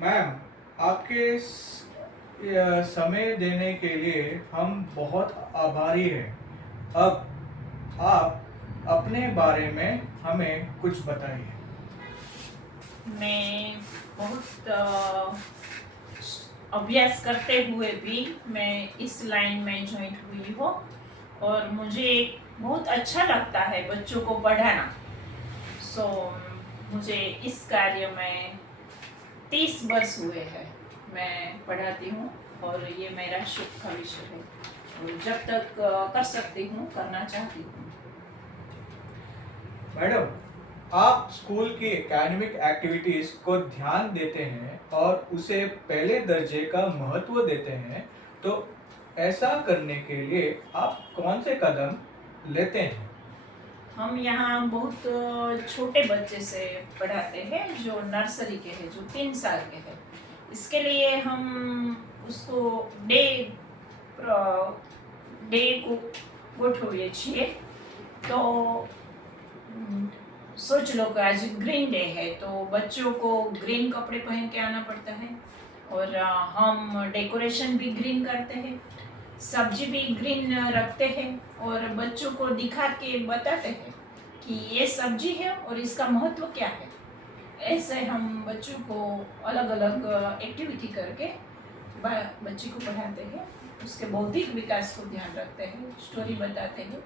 Ma'am, आपके समय देने के लिए हम बहुत आभारी हैं। अब आप अपने बारे में हमें कुछ बताइए। मैं बहुत अभ्यास करते हुए भी मैं इस लाइन में ज्वाइन हुई हूँ और मुझे बहुत अच्छा लगता है बच्चों को पढ़ाना। सो मुझे इस कार्य में 30 वर्ष हुए हैं मैं पढ़ाती हूँ और ये मेरा शौक का विषय है और जब तक कर सकती हूँ करना चाहती हूँ। मैडम, आप स्कूल की एकेडमिक एक्टिविटीज़ को ध्यान देते हैं और उसे पहले दर्जे का महत्व देते हैं, तो ऐसा करने के लिए आप कौन से कदम लेते हैं? हम यहाँ बहुत छोटे बच्चे से पढ़ाते हैं जो नर्सरी के हैं, जो 3 साल के हैं। इसके लिए हम उसको डे डे को ગોઠવીએ છીએ। तो सोच लो कि आज ग्रीन डे है तो बच्चों को ग्रीन कपड़े पहन के आना पड़ता है और हम डेकोरेशन भी ग्रीन करते हैं, सब्जी भी ग्रीन रखते हैं और बच्चों को दिखा के बताते हैं कि ये सब्जी है और इसका महत्व क्या है। ऐसे हम बच्चों को अलग अलग एक्टिविटी करके बच्चे को पढ़ाते हैं, उसके बौद्धिक विकास को ध्यान रखते हैं, स्टोरी बताते हैं।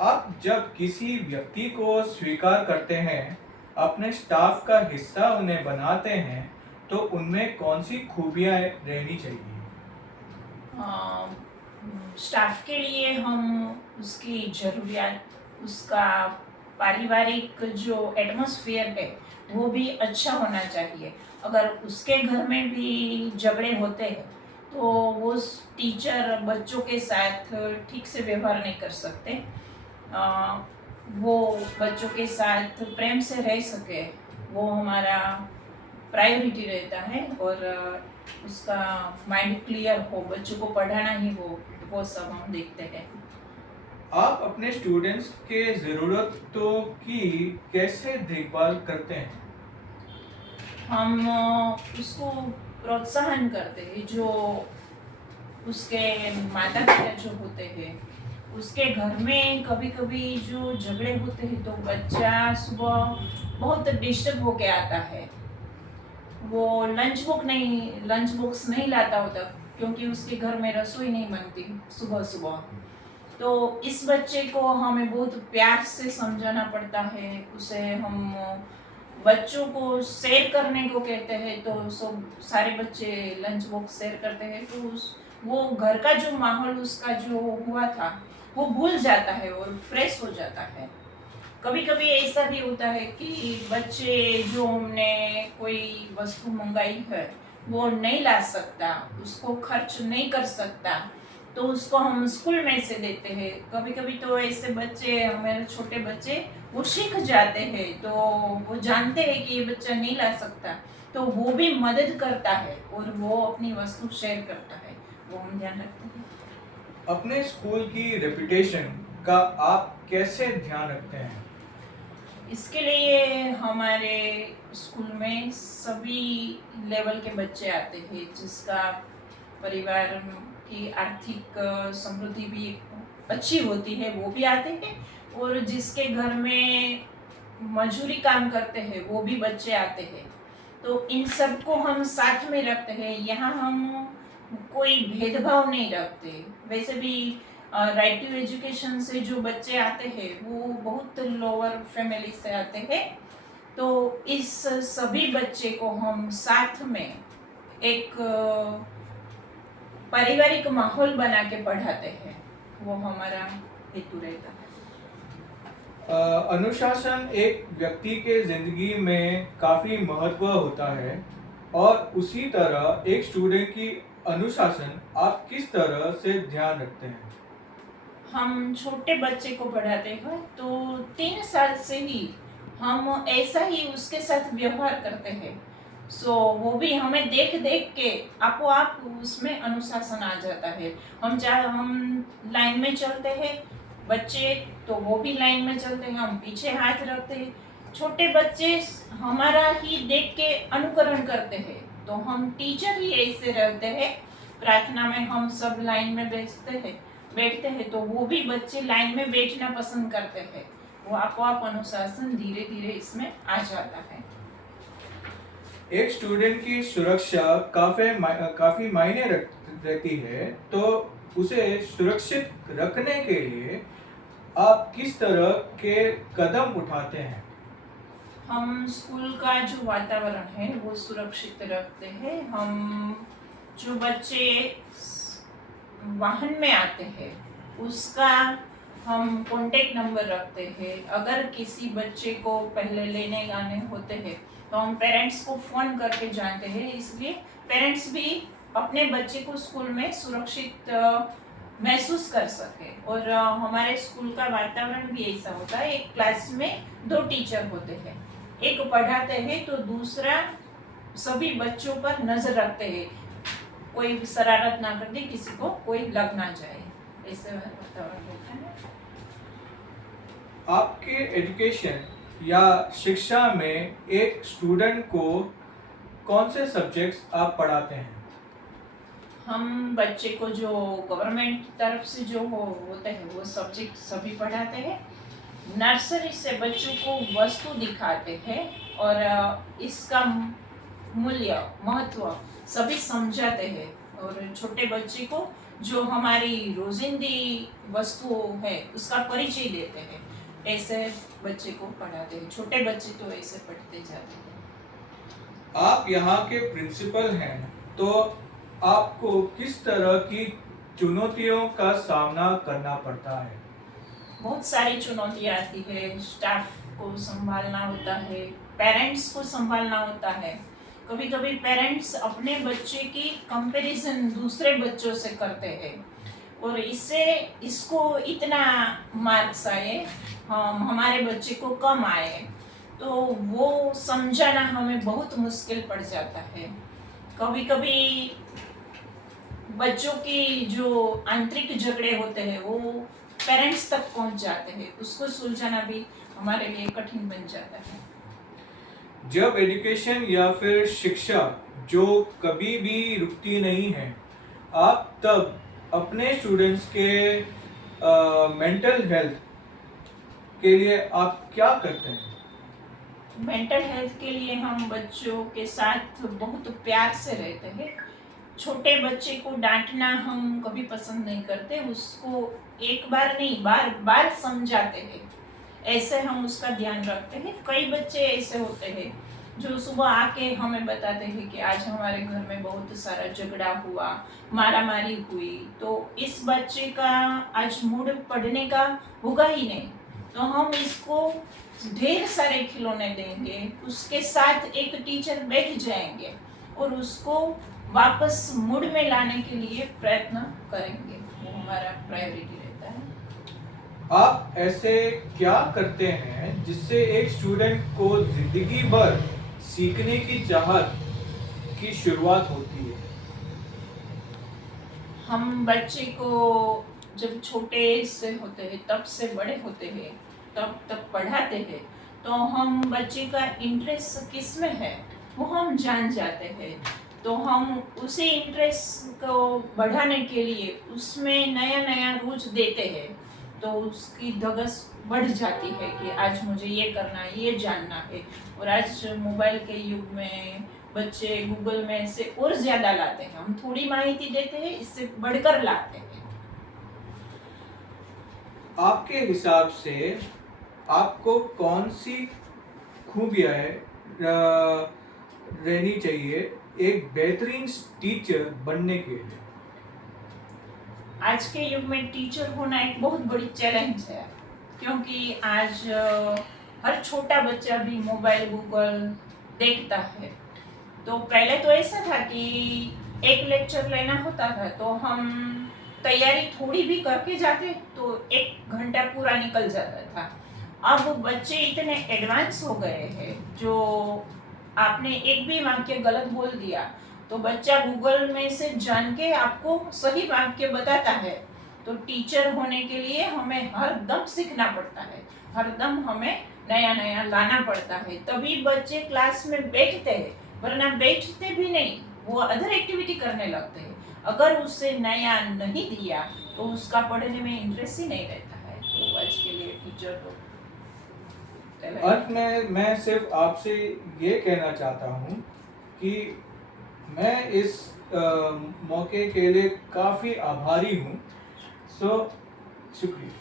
आप जब किसी व्यक्ति को स्वीकार करते हैं, अपने स्टाफ का हिस्सा उन्हें बनाते हैं, तो उनमें कौन सी खूबियाँ रहनी चाहिए? स्टाफ के लिए हम उसकी ज़रूरियात, उसका पारिवारिक जो एटमॉस्फेयर है वो भी अच्छा होना चाहिए। अगर उसके घर में भी झगड़े होते हैं तो वो टीचर बच्चों के साथ ठीक से व्यवहार नहीं कर सकते। वो बच्चों के साथ प्रेम से रह सके, वो हमारा प्रायोरिटी रहता है और उसका माइंड क्लियर हो, बच्चों को पढ़ाना ही हो, वो सब हम देखते हैं। आप अपने स्टूडेंट्स के ज़रूरतों की कैसे देखभाल करते हैं? हम उसको प्रोत्साहन करते हैं, जो उसके माता पिता जो होते हैं उसके घर में कभी कभी जो झगड़े होते हैं तो बच्चा सुबह बहुत डिस्टर्ब होके आता है, वो लंच बॉक्स नहीं लाता होता क्योंकि उसके घर में रसोई नहीं बनती सुबह सुबह। तो इस बच्चे को हमें बहुत प्यार से समझाना पड़ता है, उसे हम बच्चों को शेयर करने को कहते हैं तो सब सारे बच्चे लंच बॉक्स शेयर करते हैं तो वो घर का जो माहौल उसका जो हुआ था वो भूल जाता है और फ्रेश हो जाता है। कभी कभी ऐसा भी होता है कि बच्चे जो हमने कोई वस्तु मंगाई है वो नहीं ला सकता, उसको खर्च नहीं कर सकता, तो उसको हम स्कूल में से देते हैं। कभी कभी तो ऐसे बच्चे, हमारे छोटे बच्चे वो सीख जाते हैं तो वो जानते हैं कि ये बच्चा नहीं ला सकता तो वो भी मदद करता है और वो अपनी वस्तु शेयर करता है, वो हम ध्यान रखते हैं। अपने स्कूल की रेपुटेशन का आप कैसे ध्यान रखते हैं? इसके लिए हमारे स्कूल में सभी लेवल के बच्चे आते हैं जिसका परिवार की आर्थिक समृद्धि भी अच्छी होती है, वो भी आते हैं और जिसके घर में मजूरी काम करते हैं वो भी बच्चे आते हैं। तो इन सबको हम साथ में रखते हैं, यहाँ हम कोई भेदभाव नहीं रखते। वैसे भी राइट टू एजुकेशन से जो बच्चे आते हैं वो बहुत लोअर फैमिली से आते हैं, तो इस सभी बच्चे को हम साथ में एक पारिवारिक माहौल बना के पढ़ाते हैं, वो हमारा हेतु रहता है। अनुशासन एक व्यक्ति के जिंदगी में काफ़ी महत्व होता है, और उसी तरह एक स्टूडेंट की अनुशासन आप किस तरह से ध्यान रखते हैं? हम छोटे बच्चे को पढ़ाते हैं तो 3 साल से ही हम ऐसा ही उसके साथ व्यवहार करते हैं। वो भी हमें देख देख के आपो आप उसमें अनुशासन आ जाता है। हम लाइन में चलते हैं बच्चे, तो वो भी लाइन में चलते हैं, हम पीछे हाथ रखते हैं, छोटे बच्चे हमारा ही देख के अनुकरण करते हैं, तो हम टीचर ही ऐसे रहते हैं। प्रार्थना में हम सब लाइन में बैठते हैं, तो वो भी बच्चे लाइन में बैठना पसंद करते हैं। वो आपो अनुशासन धीरे धीरे इसमें आ जाता है। एक स्टूडेंट की सुरक्षा काफी मायने रहती है, तो उसे सुरक्षित रखने के लिए आप किस तरह के कदम उठाते हैं? हम स्कूल का जो वातावरण है वो सुरक्षित रखते हैं। हम जो बच्चे वाहन में आते हैं उसका हम कॉन्टेक्ट नंबर रखते हैं। अगर किसी बच्चे को पहले लेने आने होते हैं तो हम पेरेंट्स को फ़ोन करके जानते हैं, इसलिए पेरेंट्स भी अपने बच्चे को स्कूल में सुरक्षित महसूस कर सके। और हमारे स्कूल का वातावरण भी ऐसा होता है, एक क्लास में 2 टीचर होते हैं, एक पढ़ाते हैं तो दूसरा सभी बच्चों पर नजर रखते हैं, कोई शरारत ना कर दे, किसी को कोई लग ना जाए, ऐसे वातावरण होता है। आपके एजुकेशन या शिक्षा में एक स्टूडेंट को कौन से सब्जेक्ट्स आप पढ़ाते हैं? हम बच्चे को जो गवर्नमेंट तरफ से जो होते हैं वो सब्जेक्ट सभी पढ़ाते हैं। नर्सरी से बच्चों को वस्तु दिखाते हैं और इसका मूल्य महत्व सभी समझाते हैं। और छोटे बच्चे को जो हमारी रोजिंदी वस्तु है उसका परिचय देते हैं, ऐसे बच्चे को पढ़ाते हैं। छोटे बच्चे तो ऐसे पढ़ते जाते हैं। आप यहाँ के प्रिंसिपल हैं, तो आपको किस तरह की चुनौतियों का सामना करना पड़ता है? बहुत सारी चुनौतियाँ आती है। स्टाफ को संभालना होता है, पेरेंट्स को संभालना होता है। कभी कभी पेरेंट्स अपने बच्चे की कंपैरिजन दूसरे बच्चों से करते हैं और इससे इसको इतना मार्क्स आए, हम हमारे बच्चे को कम आए, तो वो समझाना हमें बहुत मुश्किल पड़ जाता है। कभी कभी बच्चों की जो आंतरिक झगड़े होते हैं वो पेरेंट्स तक पहुंच जाते हैं, उसको सुलझाना भी हमारे लिए कठिन बन जाता है। जब एजुकेशन या फिर शिक्षा जो कभी भी रुकती नहीं है, आप तब अपने स्टूडेंट्स के मेंटल हेल्थ के लिए आप क्या करते हैं? मेंटल हेल्थ के लिए हम बच्चों के साथ बहुत प्यार से रहते हैं। छोटे बच्चे को डांटना हम कभी पसंद नहीं करते, उसको एक बार नहीं बार बार समझाते हैं, ऐसे हम उसका ध्यान रखते हैं। कई बच्चे ऐसे होते हैं जो सुबह आके हमें बताते हैं कि आज हमारे घर में बहुत सारा झगड़ा हुआ, मारामारी हुई, तो इस बच्चे का आज मूड पढ़ने का होगा ही नहीं, तो हम इसको ढेर सारे खिलौने देंगे, उसके साथ एक टीचर बैठ जाएंगे और उसको वापस मूड में लाने के लिए प्रयत्न करेंगे। वो हमारा प्रायोरिटी रहता है। आप ऐसे क्या करते हैं जिससे एक स्टूडेंट को जिंदगी भर सीखने की चाहत की शुरुआत होती है? हम बच्चे को जब छोटे से होते हैं तब से बड़े होते हैं तब तक पढ़ाते हैं, तो हम बच्चे का इंटरेस्ट किस में है वो हम जान जाते हैं। तो हम उसे इंटरेस्ट को बढ़ाने के लिए उसमें नया नया रुचि देते हैं, तो उसकी धगस बढ़ जाती है कि आज मुझे ये करना है, ये जानना है। और आज मोबाइल के युग में बच्चे गूगल में से और ज़्यादा लाते हैं, हम थोड़ी माहिती देते हैं, इससे बढ़कर लाते हैं। आपके हिसाब से आपको कौन सी खूबियाँ रहनी चाहिए एक बेहतरीन टीचर बनने के लिए? आज के युग में टीचर होना एक बहुत बड़ी चैलेंज है, क्योंकि आज हर छोटा बच्चा भी मोबाइल गूगल देखता है। तो पहले तो ऐसा था कि एक लेक्चर लेना होता था तो हम तैयारी थोड़ी भी करके जाते तो 1 घंटा पूरा निकल जाता था। अब बच्चे इतने एडवांस हो गए हैं, जो आपने एक भी वाक्य गलत बोल दिया तो बच्चा गूगल में से जान के आपको सही वाक्य बताता है। तो टीचर होने के लिए हमें हर दम सीखना पड़ता है, हर दम हमें नया नया लाना पड़ता है, तभी बच्चे क्लास में बैठते हैं, वरना बैठते भी नहीं, वो अदर एक्टिविटी करने लगते हैं। अगर उससे नया नहीं दिया तो उसका पढ़ने में इंटरेस्ट ही नहीं रहता है। तो आज के लिए टीचर तो अंत में मैं सिर्फ आपसे ये कहना चाहता हूँ कि मैं इस मौके के लिए काफ़ी आभारी हूँ। सो शुक्रिया।